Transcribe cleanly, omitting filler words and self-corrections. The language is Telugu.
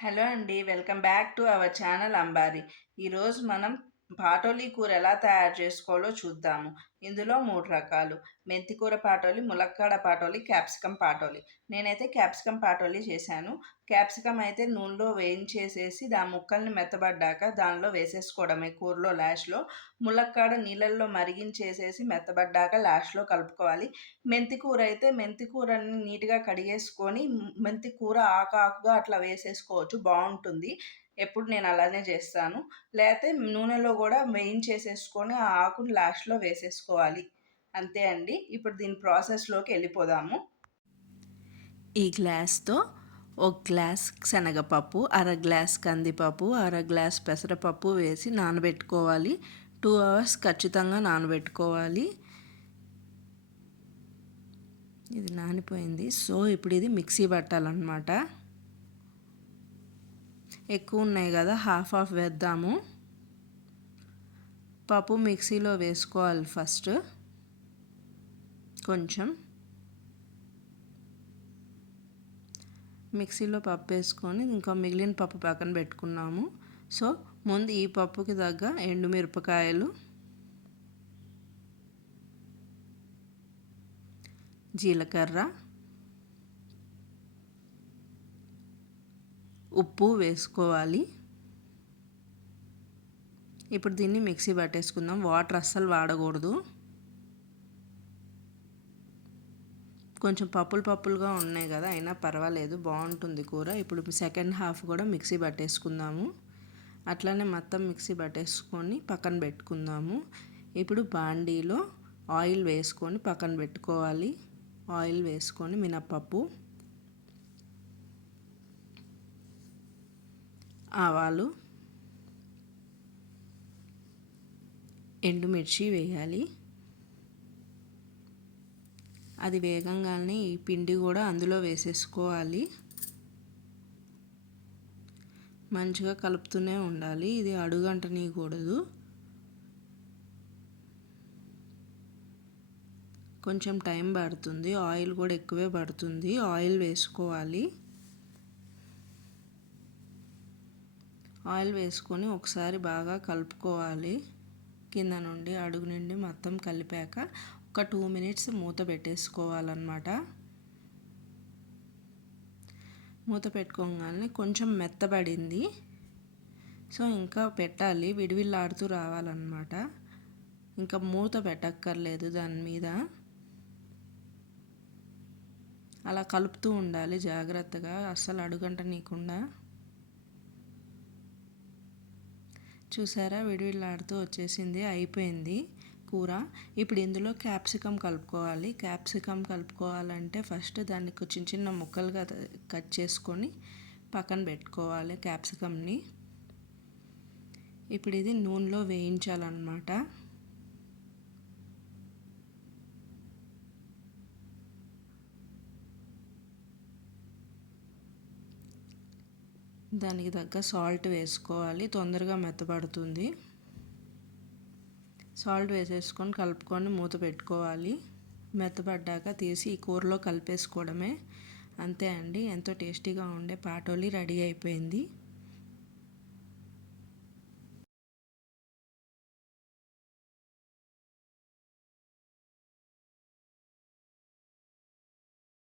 హలో అండి. Welcome back to our channel Ambari. ఈరోజు మనం పాటోలీ కూర ఎలా తయారు చేసుకోవాలో చూద్దాము. ఇందులో 3 రకాలు. మెంతి కూర పాటోలి, ములక్కాడ పాటోలి, క్యాప్సికమ్ పాటోలి. నేనైతే క్యాప్సికమ్ పాటోలి చేశాను. క్యాప్సికమ్ అయితే నూనెలో వేయించేసేసి ముక్కల్ని మెత్తబడ్డాక దానిలో వేసేసుకోవడమే కూరలో లాస్ట్‌లో. ములక్కాడ నీళ్ళల్లో మరిగించేసేసి మెత్తబడ్డాక లాస్ట్‌లో కలుపుకోవాలి. మెంతి కూర అయితే మెంతి కూరని నీట్‌గా కడిగేసుకొని మెంతి కూర ఆకుగా అట్లా వేసేసుకోవచ్చు బావుంటుంది. ఎప్పుడు నేను అలానే చేస్తాను. లేతే నూనెలో గూడా వేయించేసేసుకొని ఆ ఆకుని లాస్ట్‌లో వేసేసుకోవాలి. అంతే అండి. ఇప్పుడు దీని ప్రాసెస్‌లోకి ఎళ్ళిపోదాము. ఈ గ్లాస్‌తో ఒక గ్లాస్ శనగపప్పు, అర గ్లాస్ కందిపప్పు, అర గ్లాస్ పెసరపప్పు వేసి నానబెట్టుకోవాలి. 2 అవర్స్ ఖచ్చితంగా నానబెట్టుకోవాలి. ఇది నానిపోయింది. సో ఇప్పుడు ఇది మిక్సీ పట్టాలన్నమాట. ఎక్కువ ఉన్నాయి కదా, హాఫ్ వేద్దాము. పప్పు మిక్సీలో వేసుకోవాలి ఫస్ట్. కొంచెం మిక్సీలో పప్పు వేసుకొని ఇంకా మిగిలిన పప్పు పక్కన పెట్టుకున్నాము. సో ముందు ఈ పప్పుకి తగ్గ ఎండుమిరపకాయలు, జీలకర్ర, ఉప్పు వేసుకోవాలి. ఇప్పుడు దీన్ని మిక్సీ పట్టేసుకుందాం. వాటర్ అస్సలు వాడకూడదు. కొంచెం పప్పులుగా ఉన్నాయి కదా, అయినా పర్వాలేదు, బాగుంటుంది కూర. ఇప్పుడు సెకండ్ హాఫ్ కూడా మిక్సీ పట్టేసుకుందాము. అట్లనే మొత్తం మిక్సీ పట్టేసుకొని పక్కన పెట్టుకుందాము. ఇప్పుడు బాండీలో ఆయిల్ వేసుకొని పక్కన పెట్టుకోవాలి. ఆయిల్ వేసుకొని మినప్పప్పు, ఆవాలు, ఎండుమిర్చి వేయాలి. అది వేగంగానే ఈ పిండి కూడా అందులో వేసేసుకోవాలి. మంచిగా కలుపుతూనే ఉండాలి. ఇది అడుగంటనీయకూడదు. కొంచెం టైం పడుతుంది. ఆయిల్ కూడా ఎక్కువే పడుతుంది. ఆయిల్ వేసుకోవాలి. ఆయిల్ వేసుకొని ఒకసారి బాగా కలుపుకోవాలి. కింద నుండి అడుగు నుండి మొత్తం కలిపాక ఒక 2 మినిట్స్ మూత పెట్టేసుకోవాలన్నమాట. మూత పెట్టుకోగానే కొంచెం మెత్తబడింది. సో ఇంకా పెట్టాలి, విడివిల్లాడుతూ రావాలన్నమాట. ఇంకా మూత పెట్టక్కర్లేదు దాని మీద. అలా కలుపుతూ ఉండాలి జాగ్రత్తగా, అస్సలు అడుగంటనీయకుండా. చూసారా, విడివిల్లాడుతూ వచ్చేసింది, అయిపోయింది కూర. ఇప్పుడు ఇందులో క్యాప్సికమ్ కలుపుకోవాలి. క్యాప్సికమ్ కలుపుకోవాలంటే ఫస్ట్ దాన్ని చిన్న ముక్కలుగా కట్ చేసుకొని పక్కన పెట్టుకోవాలి క్యాప్సికమ్ని. ఇప్పుడు ఇది నూనెలో వేయించాలన్నమాట. దానికి తగ్గ సాల్ట్ వేసుకోవాలి, తొందరగా మెత్తబడుతుంది. సాల్ట్ వేసేసుకొని కలుపుకొని మూత పెట్టుకోవాలి. మెత్తబడ్డాక తీసి ఈ కూరలో కలిపేసుకోవడమే. అంతే అండి, ఎంతో టేస్టీగా ఉండే పాటోలి రెడీ అయిపోయింది.